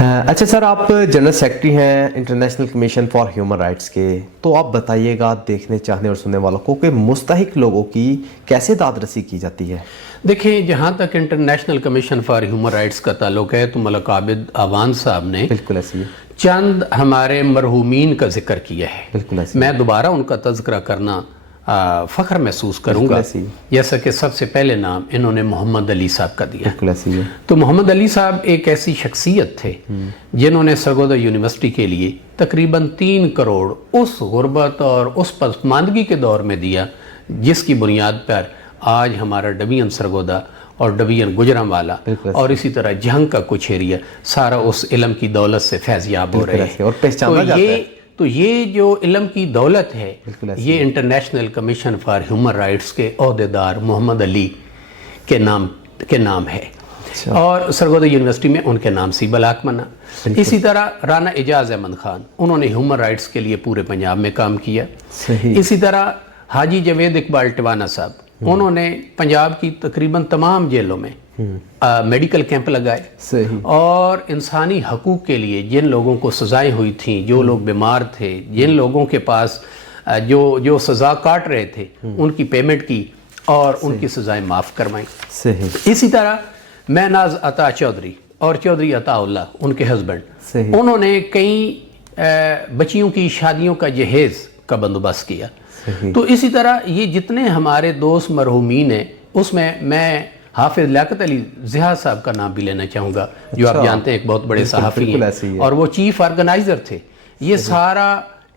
اچھا سر، آپ general secretary ہیں international commission for human rights کے، تو آپ بتائیے گا دیکھنے چاہنے اور سننے والوں کو کہ مستحق لوگوں کی کیسے داد رسی کی جاتی ہے؟ دیکھیں، جہاں تک international commission for human rights کا تعلق ہے تو ملک عابد اعوان صاحب نے بالکل ایسی ہے، چند ہمارے مرحومین کا ذکر کیا ہے۔ بالکل ایسی میں دوبارہ ان کا تذکرہ کرنا فخر محسوس کروں بالکل گا، ایسی جیسا کہ سب سے پہلے نام انہوں نے محمد علی صاحب کا دیا۔ بالکل ایسی ہے، تو محمد علی صاحب ایک ایسی شخصیت تھے جنہوں نے سرگودا یونیورسٹی کے لیے تقریباً 3 کروڑ اس غربت اور اس پسماندگی کے دور میں دیا جس کی بنیاد پر آج ہمارا ڈویژن سرگودا اور ڈویژن گجرانوالہ اور اسی طرح جہنگ کا کچھ ایریا سارا اس علم کی دولت سے فیضیاب ہو رہے ہیں، اور پہچانا جاتا ہے۔ تو یہ جو علم کی دولت ہے یہ international commission for human rights کے عہدیدار محمد علی کے نام ہے، اور سرگودا یونیورسٹی میں ان کے نام سے بلاک بنا۔ اسی طرح رانا اعجاز احمد خان، انہوں نے ہیومن رائٹس کے لیے پورے پنجاب میں کام کیا۔ اسی طرح حاجی جوید اقبال ٹوانا صاحب، انہوں نے پنجاب کی تقریباً تمام جیلوں میں میڈیکل کیمپ لگائے اور انسانی حقوق کے لیے جن لوگوں کو سزائیں ہوئی تھیں، جو لوگ بیمار تھے، جن لوگوں کے پاس جو سزا کاٹ رہے تھے، ان کی پیمنٹ کی اور ان کی سزائیں معاف کروائیں۔ اسی طرح میناز عطا چودھری اور چودھری عطا اللہ، ان کے ہسبینڈ، انہوں نے کئی بچیوں کی شادیوں کا جہیز کا بندوبست کیا۔ تو اسی طرح یہ جتنے ہمارے دوست مرحومین ہیں، اس میں حافظ لیاقت علی زہا صاحب کا نام بھی لینا چاہوں گا، جو آپ جانتے ہیں ایک بہت بڑے صحافی ہیں اور وہ چیف آرگنائزر تھے۔ یہ سارا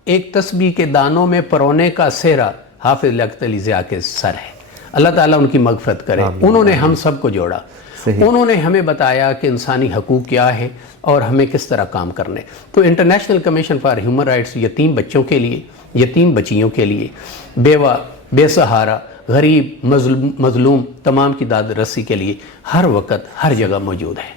ایک تسبیح کے دانوں میں پرونے کا سہرا حافظ لیاقت علی زہا کے سر ہے۔ اللہ تعالیٰ ان کی مغفرت کرے۔ انہوں نے ہم سب کو جوڑا، انہوں نے ہمیں بتایا کہ انسانی حقوق کیا ہے اور ہمیں کس طرح کام کرنے۔ تو international commission for human rights یتیم بچوں کے لیے، یتیم بچیوں کے لیے، بیوہ، بے سہارا، غریب، مظلوم تمام کی داد رسی کے لیے ہر وقت ہر جگہ موجود ہے۔